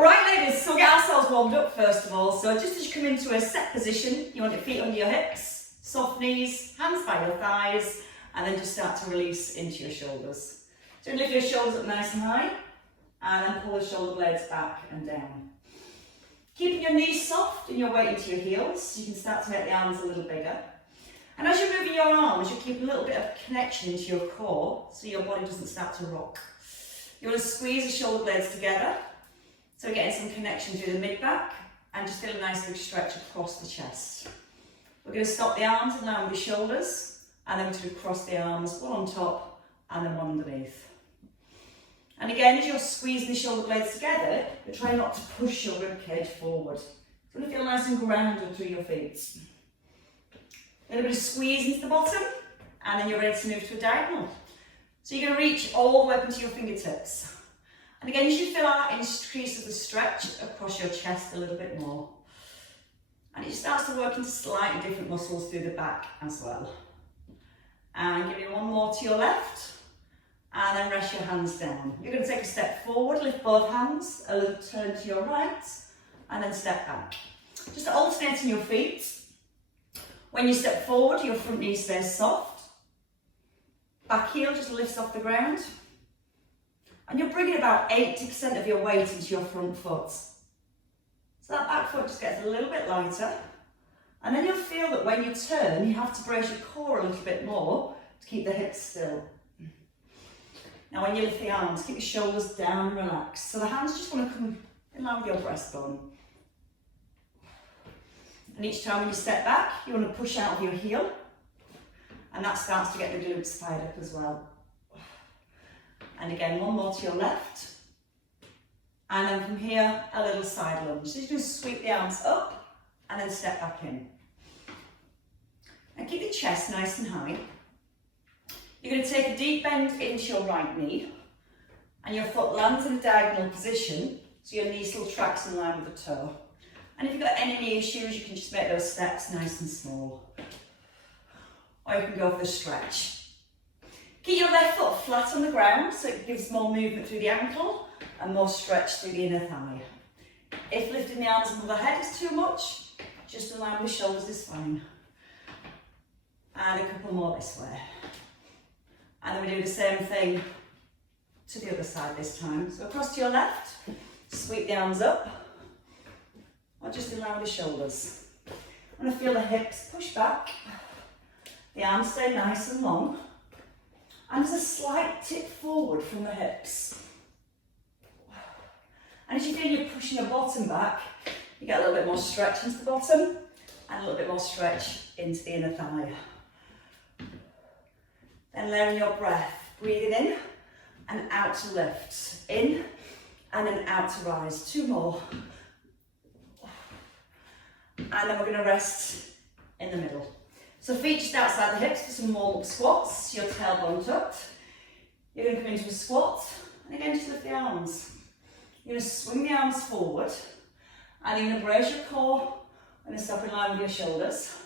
Alright ladies, so we'll get ourselves warmed up first of all. So just as you come into a set position, you want your feet under your hips, soft knees, hands by your thighs, and then just start to release into your shoulders. So lift your shoulders up nice and high, and then pull the shoulder blades back and down. Keeping your knees soft and your weight into your heels, you can start to make the arms a little bigger. And as you're moving your arms, you keep a little bit of connection into your core, so your body doesn't start to rock. You want to squeeze the shoulder blades together, so we're getting some connection through the mid-back, and just feel a nice big stretch across the chest. We're going to stop the arms in line with your shoulders, and then we're going to cross the arms, one on top, and then one underneath. And again, as you're squeezing the shoulder blades together, you're trying not to push your rib cage forward. It's going to feel nice and grounded through your feet. A little bit of squeeze into the bottom, and then you're ready to move to a diagonal. So you're going to reach all the way up into your fingertips. And again, you should feel that increase of the stretch across your chest a little bit more. And it starts to work into slightly different muscles through the back as well. And give me one more to your left. And then rest your hands down. You're going to take a step forward, lift both hands, a little turn to your right, and then step back. Just alternating your feet. When you step forward, your front knee stays soft. Back heel just lifts off the ground. And you're bringing about 80% of your weight into your front foot. So that back foot just gets a little bit lighter. And then you'll feel that when you turn, you have to brace your core a little bit more to keep the hips still. Now when you lift the arms, keep your shoulders down and relaxed. So the hands just want to come in line with your breastbone. And each time when you step back, you want to push out of your heel. And that starts to get the glutes fired up as well. And again, one more to your left. And then from here, a little side lunge. So you're going to sweep the arms up and then step back in. And keep the chest nice and high. You're going to take a deep bend into your right knee, and your foot lands in a diagonal position, so your knee still tracks in line with the toe. And if you've got any knee issues, you can just make those steps nice and small. Or you can go for the stretch. Keep your left foot flat on the ground, so it gives more movement through the ankle, and more stretch through the inner thigh. If lifting the arms above the head is too much, just align with the shoulders is fine. And a couple more this way. And then we do the same thing to the other side this time. So across to your left, sweep the arms up, or just in line with the shoulders. I'm going to feel the hips push back, the arms stay nice and long, and there's a slight tip forward from the hips. And as you feel you're pushing the bottom back, you get a little bit more stretch into the bottom, and a little bit more stretch into the inner thigh. Then layering your breath, breathing in and out to lift. In and then out to rise. Two more. And then we're going to rest in the middle. So feet just outside the hips for some warm-up squats. Your tailbone tucked. You're going to come into a squat. And again, just lift the arms. You're going to swing the arms forward. And you're going to brace your core and then stop in line with your shoulders.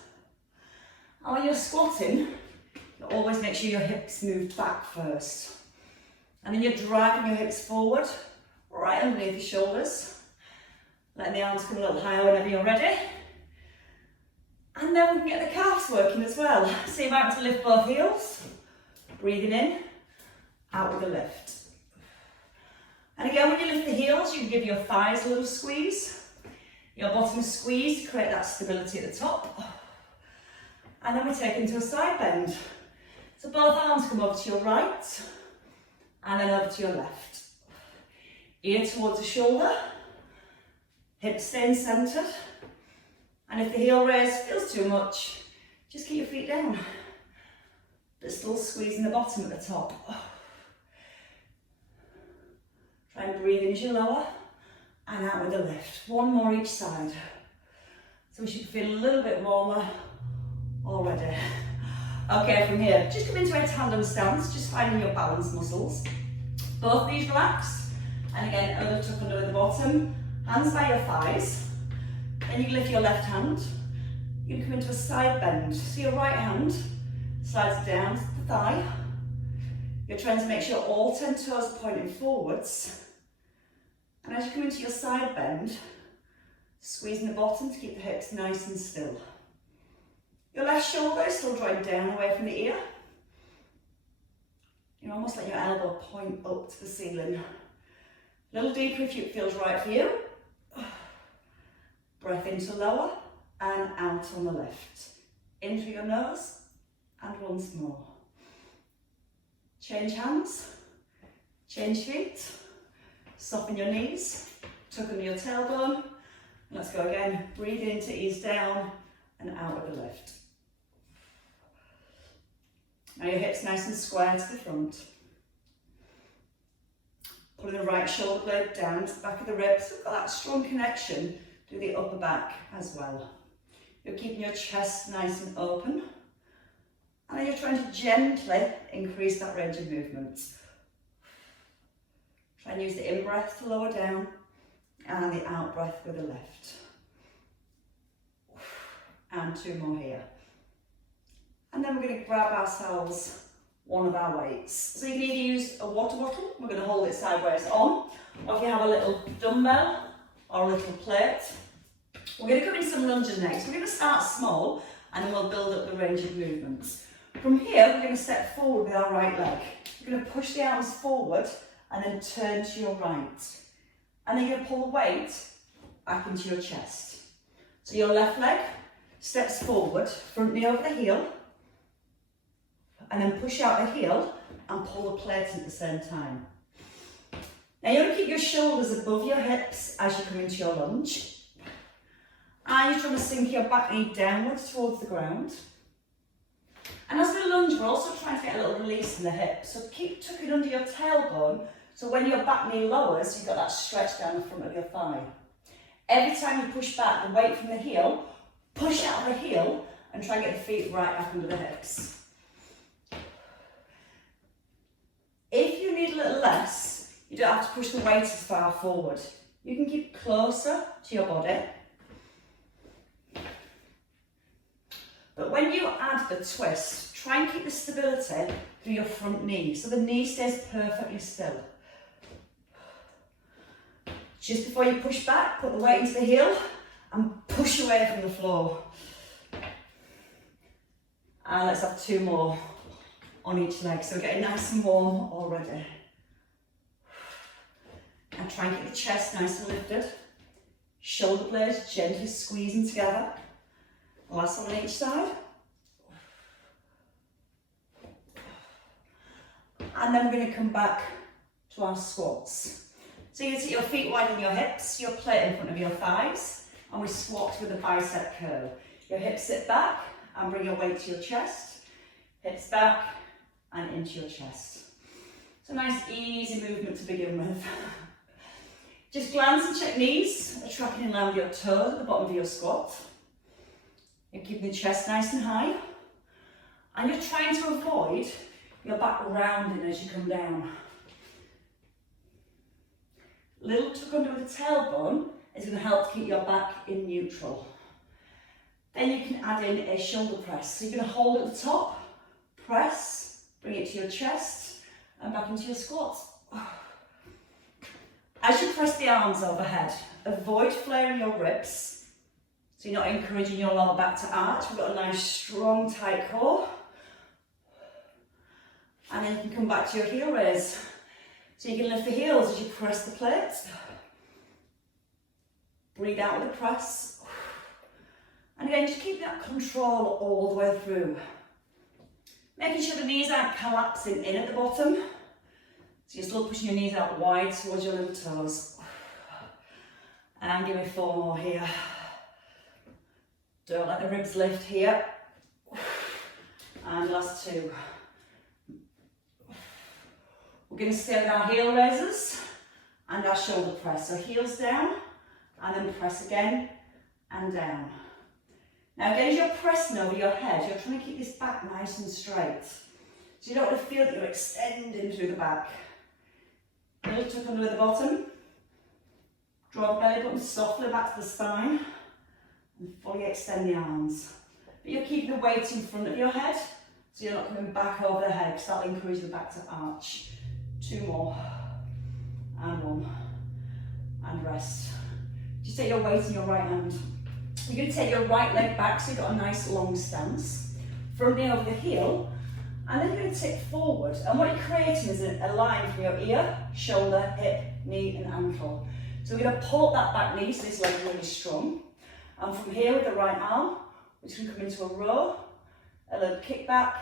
And when you're squatting, always make sure your hips move back first. And then you're driving your hips forward, right underneath your shoulders. Letting the arms come a little higher whenever you're ready. And then we can get the calves working as well. So you might want to lift both heels. Breathing in, out with a lift. And again, when you lift the heels, you can give your thighs a little squeeze. Your bottom squeeze to create that stability at the top. And then we take into a side bend. So both arms come over to your right, and then over to your left. Ear towards the shoulder, hips staying centred. And if the heel raise feels too much, just keep your feet down. But still squeezing the bottom at the top. Try and breathe in as you lower, and out with a lift. One more each side. So we should feel a little bit warmer already. Okay, from here, just come into a tandem stance, just finding your balance muscles. Both knees relaxed, and again, elbow tuck under at the bottom, hands by your thighs. Then you lift your left hand, you come into a side bend. So your right hand slides down to the thigh. You're trying to make sure all 10 toes are pointing forwards. And as you come into your side bend, squeezing the bottom to keep the hips nice and still. Your left shoulder is still drawing down away from the ear. You almost let your elbow point up to the ceiling. A little deeper if it feels right for you. Breath into lower and out on the left. In through your nose and once more. Change hands, change feet, soften your knees, tuck under your tailbone. Let's go again. Breathe in to ease down and out with the lift. Now your hips nice and square to the front. Pulling the right shoulder blade down to the back of the ribs. We've got that strong connection to the upper back as well. You're keeping your chest nice and open. And then you're trying to gently increase that range of movement. Try and use the in-breath to lower down and the out-breath with the lift. And 2 more here. And then we're going to grab ourselves one of our weights. So you can either use a water bottle, we're going to hold it sideways on, or if you have a little dumbbell or a little plate. We're going to come in some lunges next. We're going to start small and then we'll build up the range of movements. From here, we're going to step forward with our right leg. We're going to push the arms forward and then turn to your right. And then you're going to pull the weight back into your chest. So your left leg steps forward, front knee over the heel, and then push out the heel and pull the plate at the same time. Now you want to keep your shoulders above your hips as you come into your lunge. And you're trying to sink your back knee downwards towards the ground. And as we lunge, we're also trying to get a little release in the hips. So keep tucking under your tailbone, so when your back knee lowers, you've got that stretch down the front of your thigh. Every time you push back the weight from the heel, push out the heel and try and get the feet right back under the hips. If you need a little less, you don't have to push the weight as far forward. You can keep closer to your body. But when you add the twist, try and keep the stability through your front knee, so the knee stays perfectly still. Just before you push back, put the weight into the heel and push away from the floor. And let's have 2 more on each leg, so we're getting nice and warm already. And try and keep the chest nice and lifted. Shoulder blades gently squeezing together. Last one on each side. And then we're going to come back to our squats. So you take your feet wide in your hips, your plate in front of your thighs, and we squat with a bicep curl. Your hips sit back and bring your weight to your chest. Hips back and into your chest. It's a nice easy movement to begin with. Just glance and check knees are tracking in line with your toes at the bottom of your squat. You're keeping the chest nice and high. And you're trying to avoid your back rounding as you come down. Little tuck under with the tailbone is going to help keep your back in neutral. Then you can add in a shoulder press. So you're going to hold at the top, press, bring it to your chest, and back into your squat. As you press the arms overhead, avoid flaring your ribs. So you're not encouraging your lower back to arch. We've got a nice, strong, tight core. And then you can come back to your heel raise. So you can lift the heels as you press the plates. Breathe out with the press. And again, just keep that control all the way through. Making sure the knees aren't collapsing in at the bottom. So you're still pushing your knees out wide towards your little toes. And give me 4 more here. Don't let the ribs lift here. And last 2. We're going to stay with our heel raises and our shoulder press. So heels down and then press again and down. Now again, as you're pressing over your head, you're trying to keep this back nice and straight. So you don't want to feel that you're extending through the back. Little tuck under the bottom. Draw the belly button softly back to the spine and fully extend the arms. But you're keeping the weight in front of your head, so you're not coming back over the head, because that'll encourage the back to arch. 2 more. And 1. and rest. Just take your weight in your right hand. You're going to take your right leg back so you've got a nice long stance. Front knee over the heel, and then you're going to tip forward. And what you're creating is a line from your ear, shoulder, hip, knee and ankle. So we're going to pull that back knee so this leg is really strong. And from here with the right arm, we're just going to come into a row, a little kick back,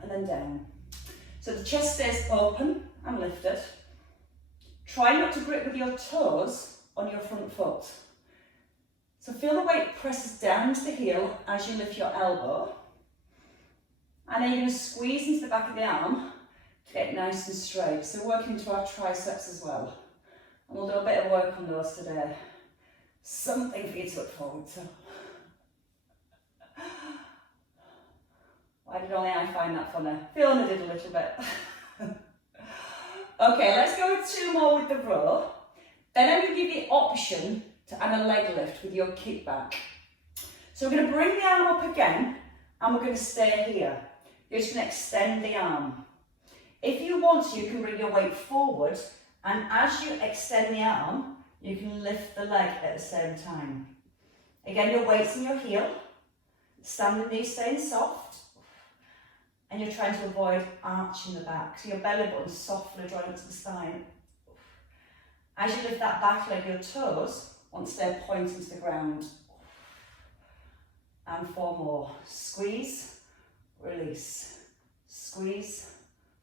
and then down. So the chest stays open and lifted. Try not to grip with your toes on your front foot. So feel the weight presses down into the heel as you lift your elbow. And then you're going to squeeze into the back of the arm to get nice and straight. So working into our triceps as well. And we'll do a bit of work on those today. Something for you to look forward to. Why did only I find that funny? Fiona did a little bit. Okay, let's go with 2 more with the row. Then I'm going to give you the option to add a leg lift with your kickback. So we're going to bring the arm up again and we're going to stay here. You're just going to extend the arm. If you want to, you can bring your weight forward, and as you extend the arm, you can lift the leg at the same time. Again, your weight's in your heel, standing knee staying soft, and you're trying to avoid arching the back. So your belly button's softly drawing up to the spine. As you lift that back leg, your toes want to stay pointing to the ground. And 4 more. Squeeze, release, squeeze,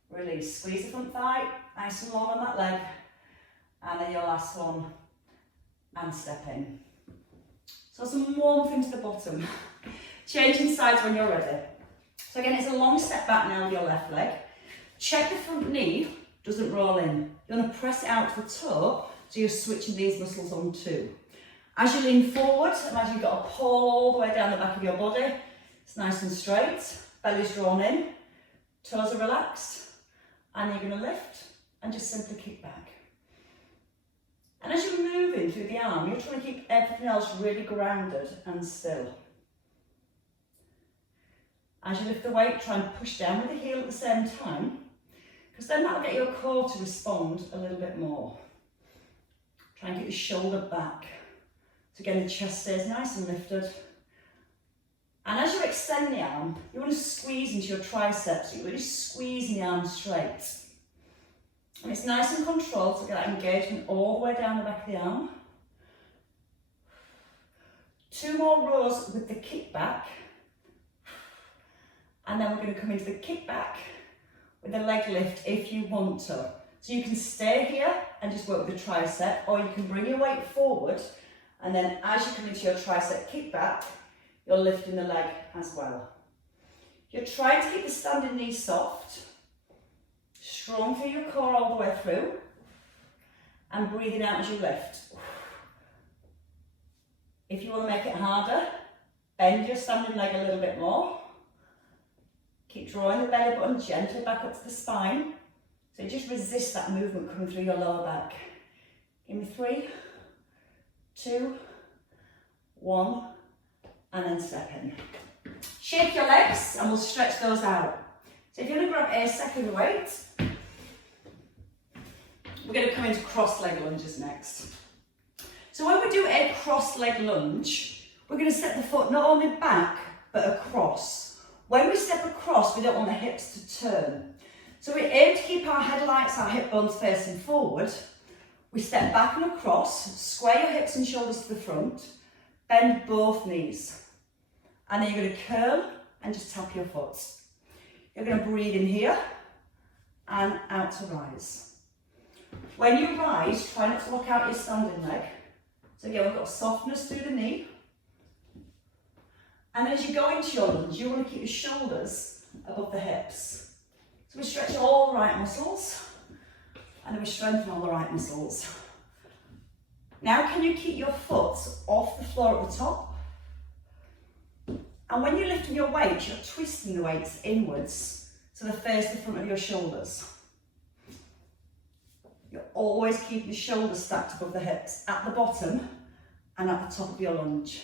release. Squeeze the front thigh, nice and long on that leg. And then your last one, and step in. So some warmth into the bottom. Changing sides when you're ready. So again, it's a long step back now with your left leg. Check the front knee doesn't roll in. You want to press it out to the toe, so you're switching these muscles on too. As you lean forward, imagine you've got a pull all the way down the back of your body. It's nice and straight, belly's drawn in, toes are relaxed, and you're going to lift and just simply kick back. And as you're moving through the arm, you're trying to keep everything else really grounded and still. As you lift the weight, try and push down with the heel at the same time, because then that'll get your core to respond a little bit more. Try and get your shoulder back. So again, the chest stays nice and lifted. And as you extend the arm, you want to squeeze into your triceps. So you're really squeezing the arm straight. And it's nice and controlled to get that engagement all the way down the back of the arm. 2 more rows with the kickback. And then we're going to come into the kickback with a leg lift if you want to. So you can stay here and just work with the tricep, or you can bring your weight forward, and then as you come into your tricep kickback, you're lifting the leg as well. You're trying to keep the standing knee soft, strong through your core all the way through, and breathing out as you lift. If you want to make it harder, bend your standing leg a little bit more. Keep drawing the belly button gently back up to the spine. So just resist that movement coming through your lower back. Give me 3, 2, 1, and then step in. Shake your legs and we'll stretch those out. So if you're going to grab a second weight, we're going to come into cross leg lunges next. So when we do a cross leg lunge, we're going to step the foot not only back, but across. When we step across, we don't want the hips to turn. So we aim to keep our headlights, our hip bones facing forward. We step back and across, square your hips and shoulders to the front, bend both knees. And then you're going to curl and just tap your foot. You're going to breathe in here and out to rise. When you rise, try not to lock out your standing leg. So again, we've got softness through the knee. And as you go into your lunge, you want to keep your shoulders above the hips. So we stretch all the right muscles, and then we strengthen all the right muscles. Now can you keep your foot off the floor at the top? And when you're lifting your weights, you're twisting the weights inwards, so they face the front of your shoulders. You're always keeping the shoulders stacked above the hips, at the bottom and at the top of your lunge.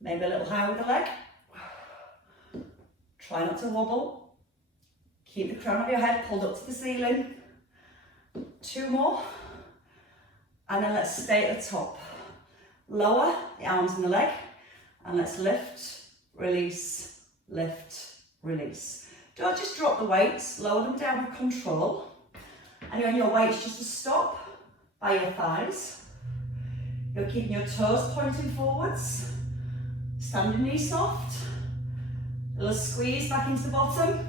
Maybe a little high with the leg. Try not to wobble. Keep the crown of your head pulled up to the ceiling. 2 more. And then let's stay at the top. Lower the arms and the leg. And let's lift, release, lift, release. Don't just drop the weights, lower them down with control. And you want your weights just to stop by your thighs. You're keeping your toes pointing forwards. Standing knees soft. A little squeeze back into the bottom.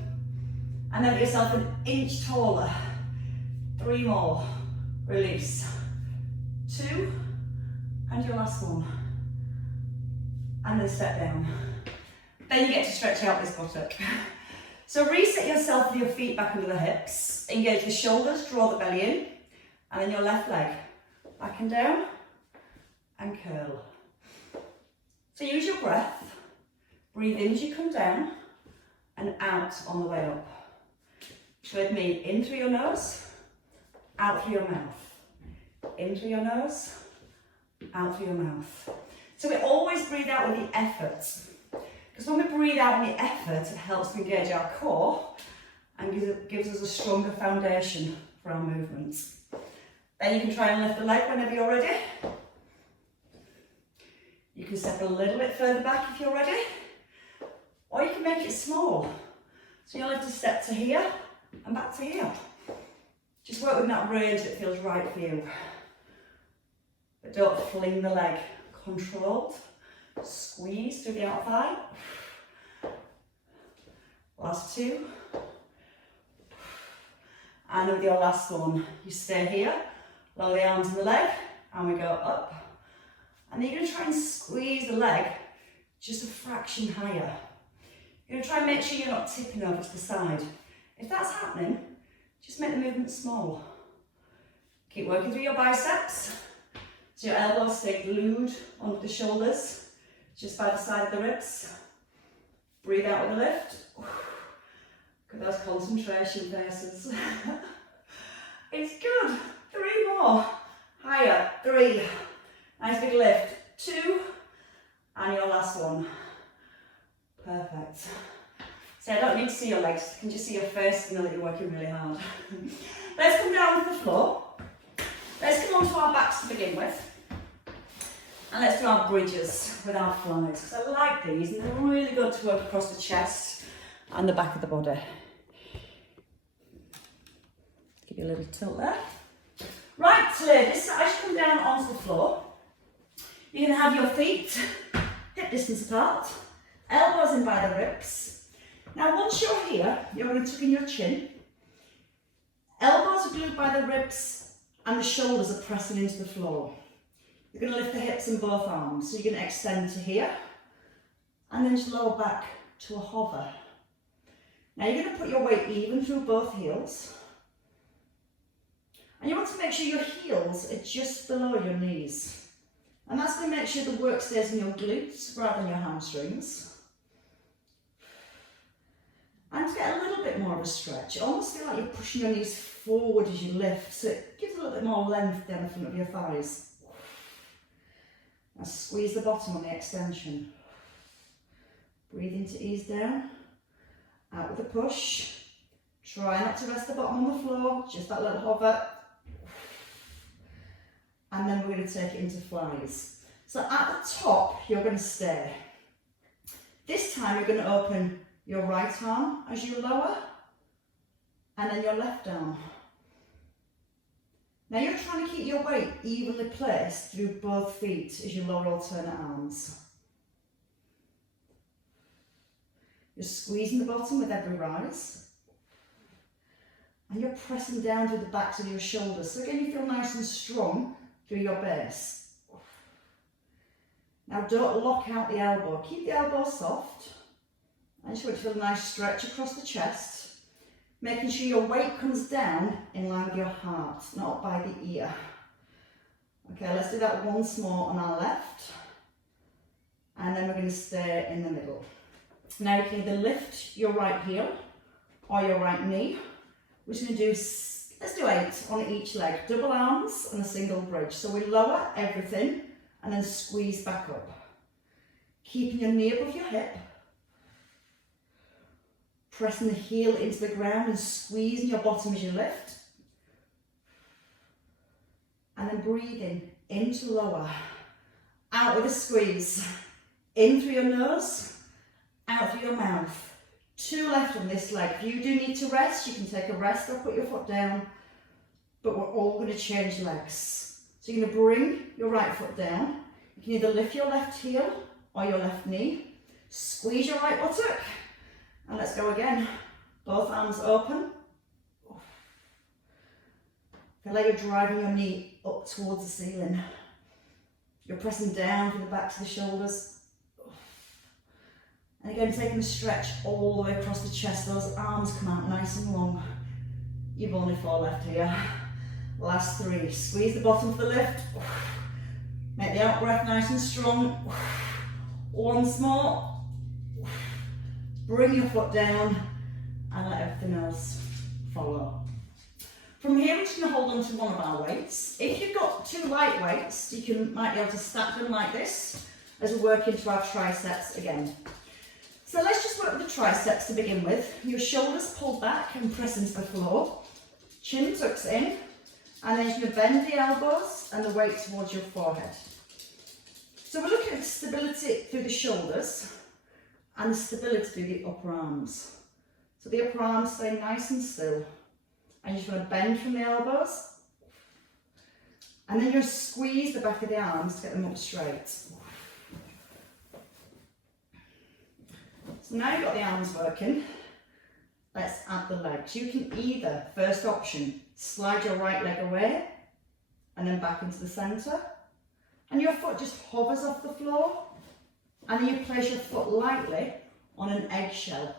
And then get yourself an inch taller. 3 more. Release. 2. And your last one. And then step down. Then you get to stretch out this buttock. So reset yourself with your feet back under the hips. Engage the shoulders, draw the belly in. And then your left leg. Back and down. And curl. So use your breath. Breathe in as you come down. And out on the way up. With me, in through your nose. Out through your mouth. In through your nose. Out through your mouth. So we always breathe out with the effort. Because when we breathe out with the effort, it helps to engage our core and gives us a stronger foundation for our movements. Then you can try and lift the leg whenever you're ready. You can step a little bit further back if you're ready. Or you can make it small. So you'll have to step to here and back to here. Just work with that range that feels right for you. But don't fling the leg. Controlled. Squeeze through the outer thigh. Last 2. And with your last one, you stay here. Lower the arms and the leg. And we go up. And then you're going to try and squeeze the leg just a fraction higher. You're going to try and make sure you're not tipping over to the side. If that's happening, just make the movement small. Keep working through your biceps. So your elbows stay glued onto the shoulders, just by the side of the ribs. Breathe out with a lift. Look at those concentration faces. It's good. 3 more. Higher. 3. Nice big lift. 2. And your last one. Perfect. So I don't need to see your legs. I can just see your face and know that you're working really hard. Let's come down to the floor. Let's come onto our backs to begin with. And let's do our bridges with our flies. Because I like these and they're really good to work across the chest and the back of the body. Give you a little tilt there. Right, ladies, so as you come down onto the floor, you're going to have your feet hip distance apart, elbows in by the ribs. Now once you're here, you're going to tuck in your chin. Elbows are glued by the ribs and the shoulders are pressing into the floor. You're going to lift the hips in both arms. So you're going to extend to here and then just lower back to a hover. Now you're going to put your weight even through both heels. And you want to make sure your heels are just below your knees. And that's going to make sure the work stays in your glutes rather than your hamstrings. And to get a little bit more of a stretch, almost feel like you're pushing your knees forward as you lift, so it gives a little bit more length down the front of your thighs. Now squeeze the bottom on the extension. Breathe in to ease down. Out with a push. Try not to rest the bottom on the floor, just that little hover. And then we're going to take it into flies. So at the top, you're going to stay. This time you're going to open your right arm as you lower, and then your left arm. Now you're trying to keep your weight evenly placed through both feet as you lower alternate arms. You're squeezing the bottom with every rise. And you're pressing down through the backs of your shoulders. So again, you feel nice and strong through your base. Now don't lock out the elbow. Keep the elbow soft. I just want you to feel a nice stretch across the chest. Making sure your weight comes down in line with your heart, not up by the ear. Okay, let's do that once more on our left. And then we're going to stay in the middle. Now you can either lift your right heel or your right knee. We're just going to do, let's do 8 on each leg. Double arms and a single bridge. So we lower everything and then squeeze back up. Keeping your knee above your hip. Pressing the heel into the ground and squeezing your bottom as you lift. then breathing into lower, out with a squeeze, in through your nose, out through your mouth. 2 left on this leg. If you do need to rest, you can take a rest or put your foot down, but we're all going to change legs. So you're going to bring your right foot down. You can either lift your left heel or your left knee, squeeze your right buttock, and let's go again. Both arms open. Feel like you're driving your knee up towards the ceiling. You're pressing down from the back to the shoulders. And again, taking a stretch all the way across the chest. Those arms come out nice and long. You've only 4 left here. Last 3. Squeeze the bottom for the lift. Make the out breath nice and strong. Once more. Bring your foot down and let everything else follow. From here, we're just going to hold on to one of our weights. If you've got 2 light weights, you might be able to stack them like this as we work into our triceps again. So let's just work with the triceps to begin with. Your shoulders pulled back and press into the floor. Chin tucks in, and then you're going to bend the elbows and the weight towards your forehead. So we're looking at stability through the shoulders and stability through the upper arms. So the upper arms stay nice and still. And you just want to bend from the elbows. And then you're going to squeeze the back of the arms to get them up straight. So now you've got the arms working, let's add the legs. You can either, first option, slide your right leg away and then back into the centre. And your foot just hovers off the floor. And then you place your foot lightly on an eggshell.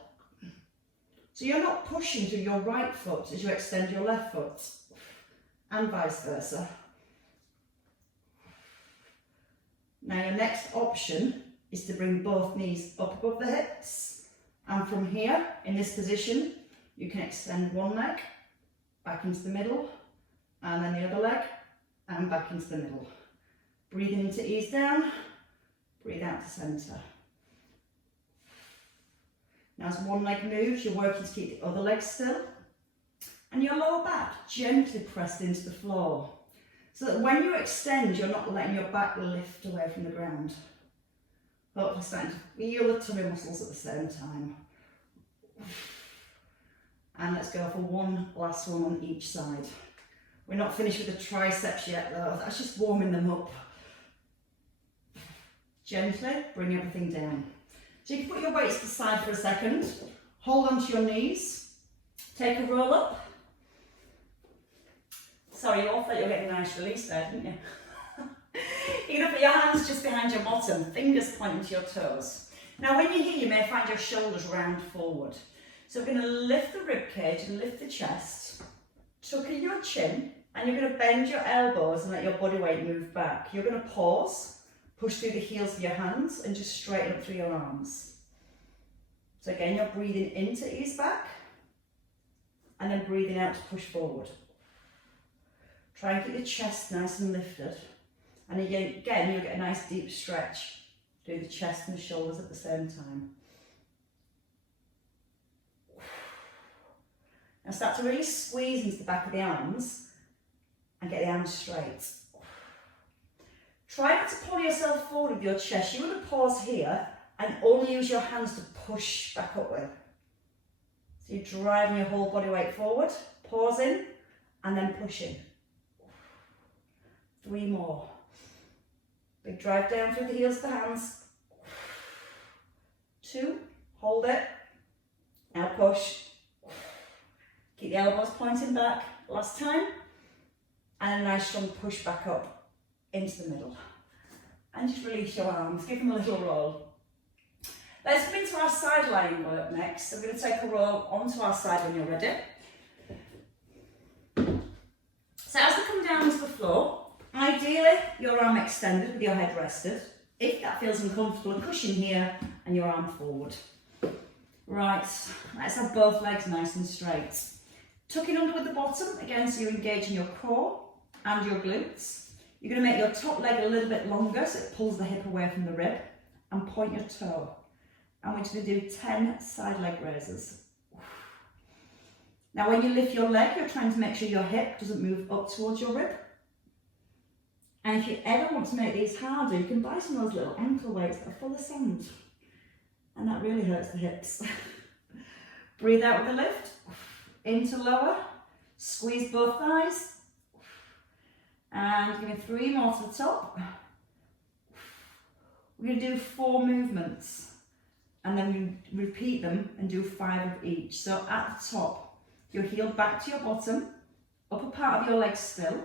So you're not pushing through your right foot as you extend your left foot, and vice versa. Now your next option is to bring both knees up above the hips, and from here, in this position, you can extend one leg, back into the middle, and then the other leg, and back into the middle. Breathing in to ease down, breathe out to centre. Now as one leg moves, you're working to keep the other leg still. And your lower back gently pressed into the floor. So that when you extend, you're not letting your back lift away from the ground. Hopefully starting to feel the tummy muscles at the same time. And let's go for one last one on each side. We're not finished with the triceps yet though, that's just warming them up. Gently bring everything down. So you can put your weights to the side for a second, hold onto your knees, take a roll up. Sorry, you all thought you were getting a nice release there, didn't you? You're going to put your hands just behind your bottom, fingers pointing to your toes. Now when you're here, you may find your shoulders round forward. So we're going to lift the rib cage and lift the chest, tuck in your chin, and you're going to bend your elbows and let your body weight move back. You're going to pause. Push through the heels of your hands and just straighten up through your arms. So again, you're breathing in to ease back and then breathing out to push forward. Try and keep the chest nice and lifted. And again, you'll get a nice deep stretch through the chest and the shoulders at the same time. Now start to really squeeze into the back of the arms and get the arms straight. Try not to pull yourself forward with your chest. You're going to pause here and only use your hands to push back up with. So you're driving your whole body weight forward, pausing, and then pushing. 3 more. Big drive down through the heels of the hands. 2, hold it. Now push. Keep the elbows pointing back. Last time. And a nice strong push back up into the middle. And just release your arms, give them a little roll. Let's come into our side lying work next. So we're going to take a roll onto our side when you're ready. So as we come down to the floor, ideally your arm extended with your head rested. If that feels uncomfortable, a cushion here and your arm forward. Right, let's have both legs nice and straight. Tucking under with the bottom, again, so you're engaging your core and your glutes. You're going to make your top leg a little bit longer so it pulls the hip away from the rib, and point your toe. And we're just going to do 10 side leg raises. Now when you lift your leg, you're trying to make sure your hip doesn't move up towards your rib. And if you ever want to make these harder, you can buy some of those little ankle weights that are full of sand. And that really hurts the hips. Breathe out with the lift, into lower, squeeze both thighs. And give me 3 more to the top. We're going to do 4 movements. And then we repeat them and do 5 of each. So at the top, your heel back to your bottom, upper part of your leg still.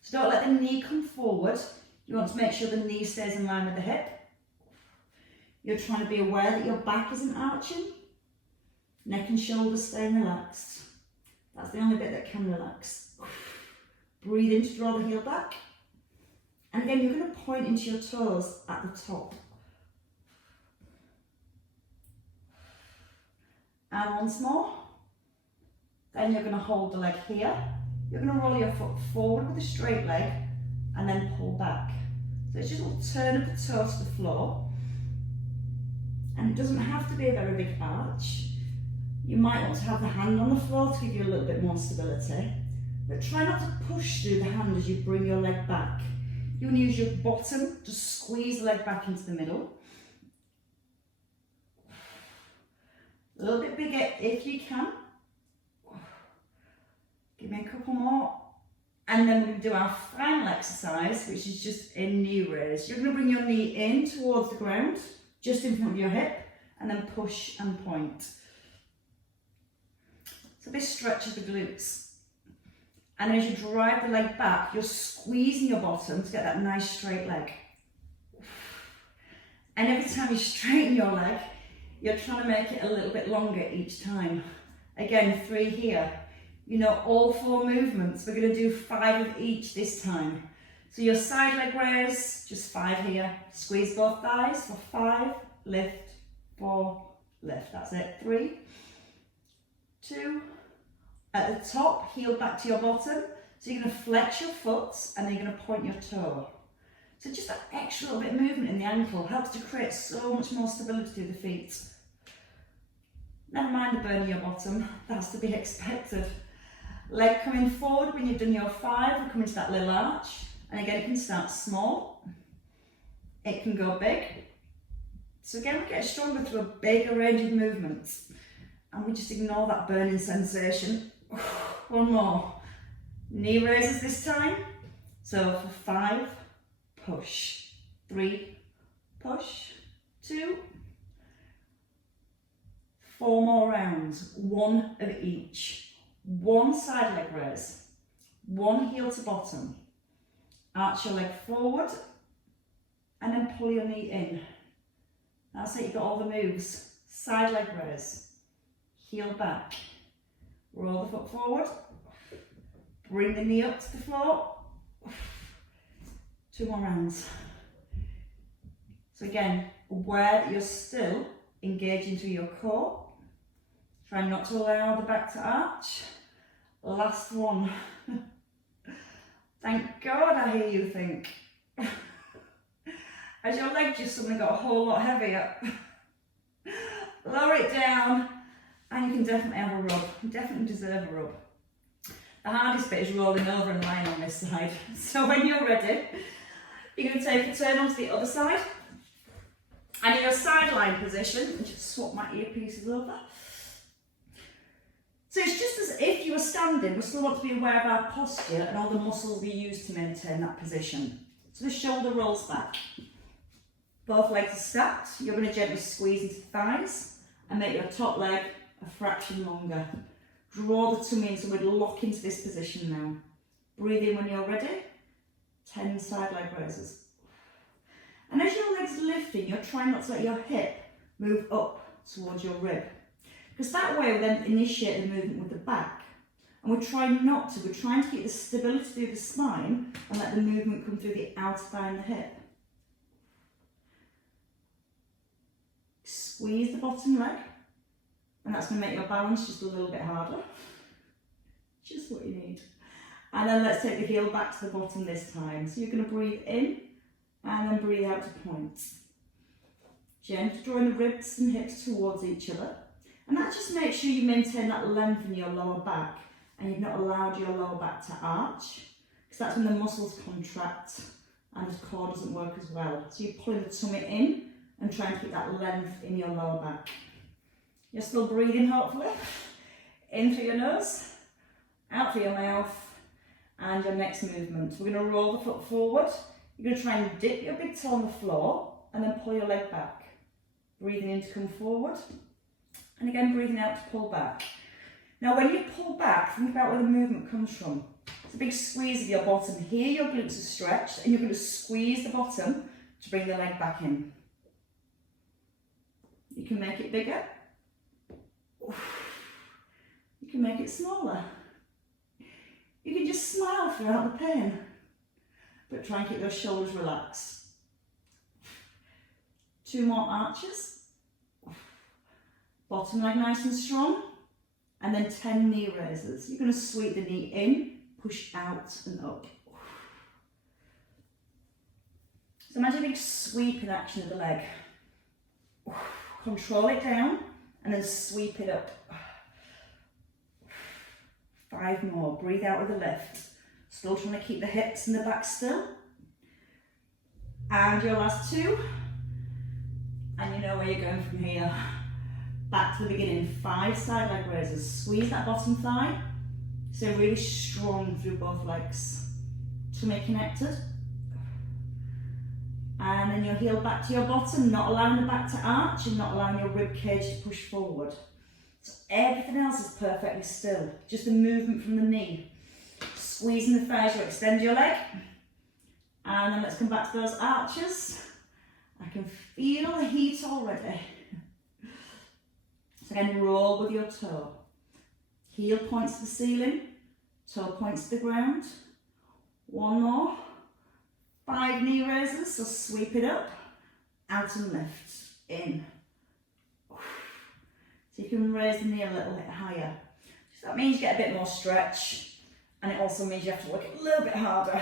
So don't let the knee come forward. You want to make sure the knee stays in line with the hip. You're trying to be aware that your back isn't arching. Neck and shoulders staying relaxed. That's the only bit that can relax. Breathe in to draw the heel back. And again, you're going to point into your toes at the top. And once more. Then you're going to hold the leg here. You're going to roll your foot forward with a straight leg and then pull back. So it's just a little turn of the toe to the floor. And it doesn't have to be a very big arch. You might want to have the hand on the floor to give you a little bit more stability. But try not to push through the hand as you bring your leg back. You want to use your bottom to squeeze the leg back into the middle. A little bit bigger if you can. Give me a couple more. And then we're going to do our final exercise, which is just a knee raise. You're going to bring your knee in towards the ground, just in front of your hip, and then push and point. So this stretches the glutes. And as you drive the leg back, you're squeezing your bottom to get that nice straight leg. And every time you straighten your leg, you're trying to make it a little bit longer each time. Again, 3 here. You know, all 4 movements. We're going to do 5 of each this time. So your side leg raise, just 5 here. Squeeze both thighs for 5, lift, 4, lift. That's it. 3, 2. At the top, heel back to your bottom. So you're going to flex your foot and then you're going to point your toe. So just that extra little bit of movement in the ankle helps to create so much more stability through the feet. Never mind the burn in your bottom, that's to be expected. Leg coming forward when you've done your 5, we come into that little arch. And again, it can start small. It can go big. So again, we get stronger through a bigger range of movements. And we just ignore that burning sensation. 1 more. Knee raises this time. So for 5, push. 3, push. 2. 4 more rounds. 1 of each. 1 side leg raise. 1 heel to bottom. Arch your leg forward. And then pull your knee in. That's it, you've got all the moves. Side leg raise. Heel back. Roll the foot forward. Bring the knee up to the floor. 2 more rounds. So again, aware that you're still engaging through your core. Try not to allow the back to arch. Last one. Thank God I hear you think. As your leg just suddenly got a whole lot heavier. Lower it down. And you can definitely have a rub. You definitely deserve a rub. The hardest bit is rolling over and lying on this side. So when you're ready, you're going to take a turn onto the other side. And in your sideline position, and just swap my earpieces over. So it's just as if you were standing, we still want to be aware of our posture and all the muscles we use to maintain that position. So the shoulder rolls back. Both legs are stacked. You're going to gently squeeze into the thighs and make your top leg a fraction longer. Draw the tummy in, so we'd lock into this position now. Breathe in when you're ready. 10 side leg raises. And as your leg's lifting, you're trying not to let your hip move up towards your rib. Because that way we then initiate the movement with the back. And we're trying not to. We're trying to keep the stability through the spine and let the movement come through the outer thigh and the hip. Squeeze the bottom leg. And that's going to make your balance just a little bit harder. Just what you need. And then let's take the heel back to the bottom this time. So you're going to breathe in and then breathe out to point. Gently drawing the ribs and hips towards each other. And that just makes sure you maintain that length in your lower back and you've not allowed your lower back to arch, because that's when the muscles contract and his core doesn't work as well. So you're pulling the tummy in and trying to keep that length in your lower back. You're still breathing, hopefully. In through your nose, out through your mouth, and your next movement. We're going to roll the foot forward. You're going to try and dip your big toe on the floor and then pull your leg back. Breathing in to come forward, and again breathing out to pull back. Now when you pull back, think about where the movement comes from. It's a big squeeze of your bottom. Here your glutes are stretched, and you're going to squeeze the bottom to bring the leg back in. You can make it bigger. You can make it smaller. You can just smile throughout the pain, but try and keep those shoulders relaxed. 2 more arches. Bottom leg nice and strong. And then 10 knee raises. You're going to sweep the knee in, push out and up. So imagine a big sweeping action of the leg. Control it down and then sweep it up. 5 more. Breathe out with the lift. Still trying to keep the hips and the back still. And your last 2. And you know where you're going from here. Back to the beginning. 5 side leg raises. Squeeze that bottom thigh. So really strong through both legs. Tummy connected. And then your heel back to your bottom, not allowing the back to arch and not allowing your rib cage to push forward. So everything else is perfectly still. Just a movement from the knee. Squeezing the thighs, you extend your leg. And then let's come back to those arches. I can feel the heat already. So again, roll with your toe. Heel points to the ceiling, toe points to the ground. 1 more. 5 knee raises, so sweep it up, out and lift, in. So you can raise the knee a little bit higher. So that means you get a bit more stretch, and it also means you have to work a little bit harder.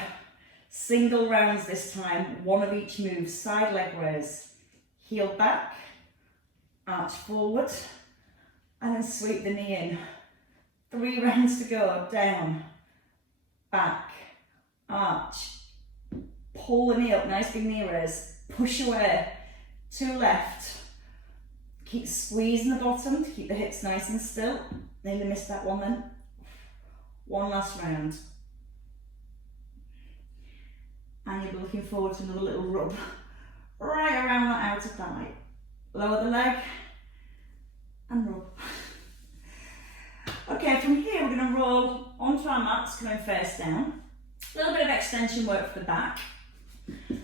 Single rounds this time, 1 of each move. Side leg raise, heel back, arch forward, and then sweep the knee in. 3 rounds to go, down, back, arch, pull the knee up, nice big knee raise, push away, 2 left. Keep squeezing the bottom to keep the hips nice and still. Nearly missed that one then. 1 last round. And you'll be looking forward to another little rub right around that outer thigh. Lower the leg and rub. Okay, from here we're going to roll onto our mats, coming face down. A little bit of extension work for the back.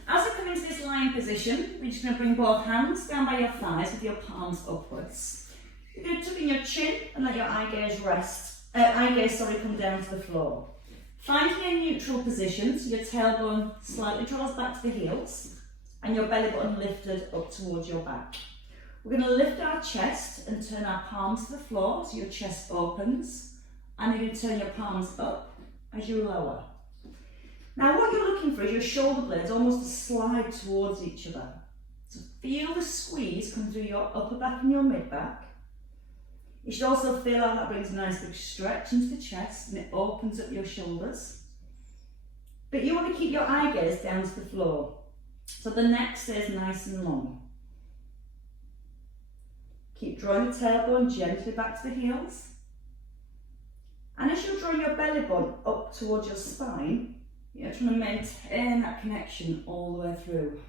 As we come into this lying position, we're just going to bring both hands down by your thighs with your palms upwards. You're going to tuck in your chin and let your eye gaze come down to the floor. Finding a neutral position, so your tailbone slightly draws back to the heels and your belly button lifted up towards your back. We're going to lift our chest and turn our palms to the floor so your chest opens, and you're going to turn your palms up as you lower. Now what you're looking for is your shoulder blades almost to slide towards each other. So feel the squeeze come through your upper back and your mid back. You should also feel how that brings a nice big stretch into the chest and it opens up your shoulders. But you want to keep your eye gaze down to the floor, so the neck stays nice and long. Keep drawing the tailbone gently back to the heels. And as you're drawing your belly button up towards your spine, you're trying to maintain that connection all the way through.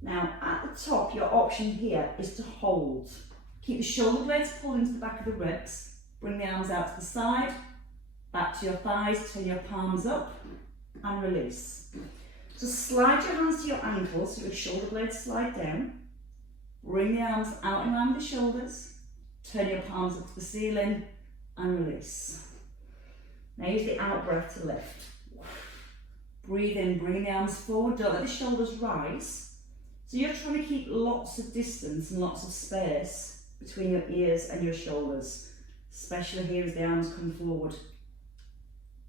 Now at the top, your option here is to hold. Keep the shoulder blades pulled into the back of the ribs. Bring the arms out to the side, back to your thighs, turn your palms up and release. So slide your hands to your ankles so your shoulder blades slide down. Bring the arms out in line with the shoulders. Turn your palms up to the ceiling and release. Now use the out breath to lift. Breathe in, bring the arms forward, don't let the shoulders rise. So you're trying to keep lots of distance and lots of space between your ears and your shoulders, especially here as the arms come forward. So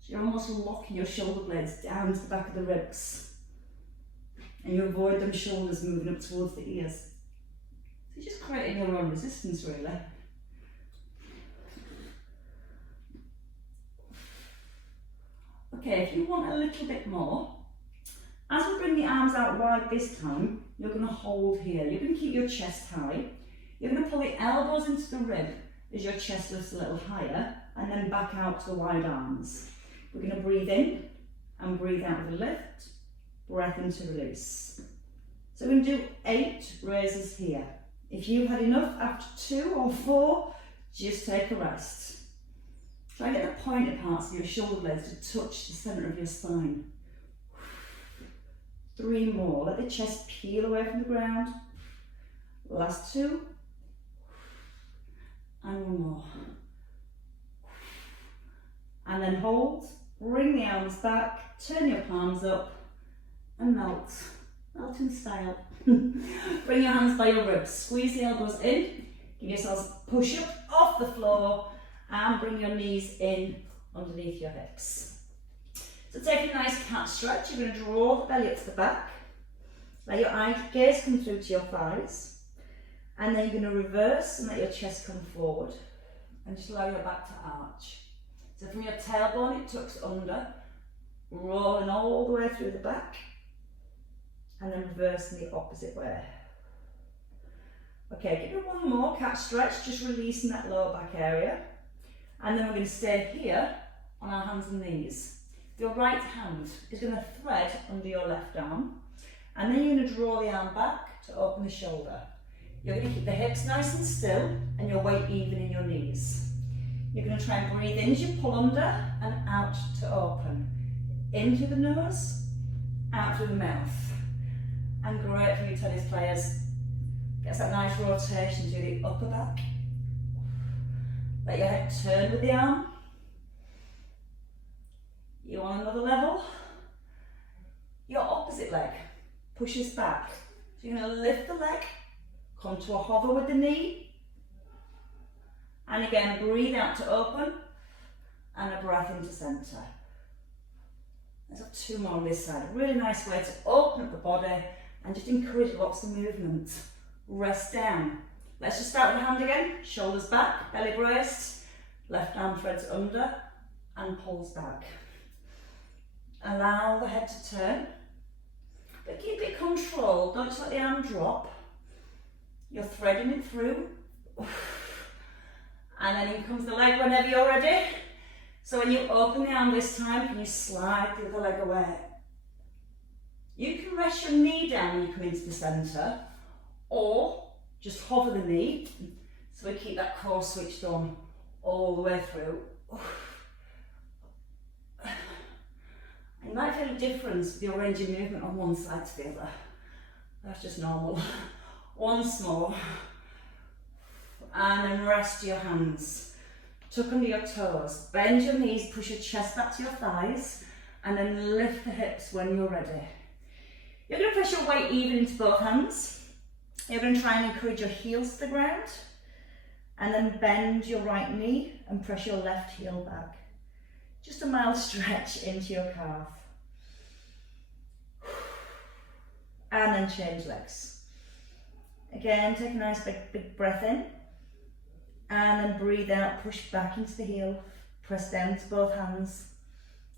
you're almost locking your shoulder blades down to the back of the ribs, and you avoid them shoulders moving up towards the ears. So you're just creating your own resistance really. Okay, if you want a little bit more, as we bring the arms out wide this time, you're going to hold here. You're going to keep your chest high. You're going to pull the elbows into the rib as your chest lifts a little higher, and then back out to the wide arms. We're going to breathe in and breathe out with a lift, breath into release. So we're going to do 8 raises here. If you've had enough after 2 or 4, just take a rest. Try and get the pointed parts of your shoulder blades to touch the centre of your spine. 3 more. Let the chest peel away from the ground. Last 2. And 1 more. And then hold. Bring the arms back. Turn your palms up and melt. Melting style. Bring your hands by your ribs. Squeeze the elbows in. Give yourselves a push up off the floor. And bring your knees in underneath your hips. So take a nice cat stretch. You're going to draw the belly up to the back. Let your eye gaze come through to your thighs. And then you're going to reverse and let your chest come forward. And just allow your back to arch. So from your tailbone it tucks under. Rolling all the way through the back. And then reverse in the opposite way. Okay, give it 1 more cat stretch, just releasing that lower back area. And then we're going to stay here on our hands and knees. Your right hand is going to thread under your left arm. And then you're going to draw the arm back to open the shoulder. You're going to keep the hips nice and still and your weight even in your knees. You're going to try and breathe in as you pull under and out to open. In through the nose, out through the mouth. And great for you tennis players. Gets that nice rotation to the upper back. Let your head turn with the arm. You want another level? Your opposite leg pushes back. So you're going to lift the leg, come to a hover with the knee. And again, breathe out to open. And a breath into centre. Let's have 2 more on this side. A really nice way to open up the body and just encourage lots of movement. Rest down. Let's just start with the hand again. Shoulders back, belly braced. Left arm threads under and pulls back. Allow the head to turn. But keep it controlled. Don't just let the arm drop. You're threading it through. And then in comes the leg whenever you're ready. So when you open the arm this time, can you slide the other leg away? You can rest your knee down when you come into the centre, or just hover the knee, so we keep that core switched on all the way through. You might feel a difference with your range of movement on one side to the other. That's just normal. Once more. And then rest your hands. Tuck under your toes. Bend your knees, push your chest back to your thighs, and then lift the hips when you're ready. You're going to press your weight even into both hands. You're going to try and encourage your heels to the ground. And then bend your right knee and press your left heel back. Just a mild stretch into your calf. And then change legs. Again, take a nice big breath in. And then breathe out, push back into the heel. Press down to both hands.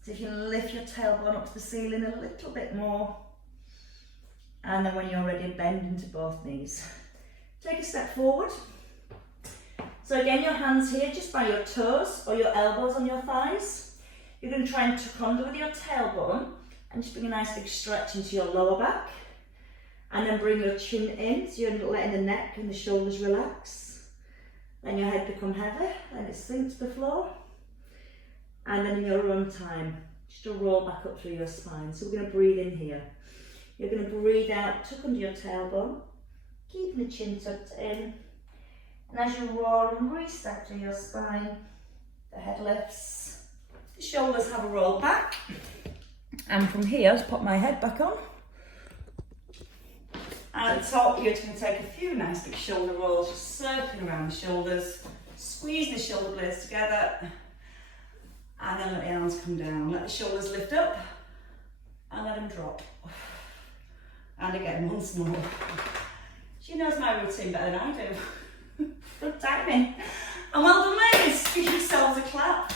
So if you lift your tailbone up to the ceiling a little bit more. And then when you're ready, bend into both knees. Take a step forward. So again, your hands here just by your toes or your elbows on your thighs. You're going to try and tuck under with your tailbone and just bring a nice big stretch into your lower back. And then bring your chin in, so you're letting the neck and the shoulders relax. Then your head become heavy, then it sinks to the floor. And then in your own time, just to roll back up through your spine. So we're going to breathe in here. You're going to breathe out, tuck under your tailbone, keeping the chin tucked in. And as you roll and reset to your spine, the head lifts, the shoulders have a roll back. And from here, just pop my head back on. And at the top, you're just going to take a few nice big shoulder rolls, just circling around the shoulders. Squeeze the shoulder blades together. And then let the arms come down. Let the shoulders lift up. And let them drop. And again, once more. She knows my routine better than I do. Good timing. And well done, ladies. Give yourselves a clap.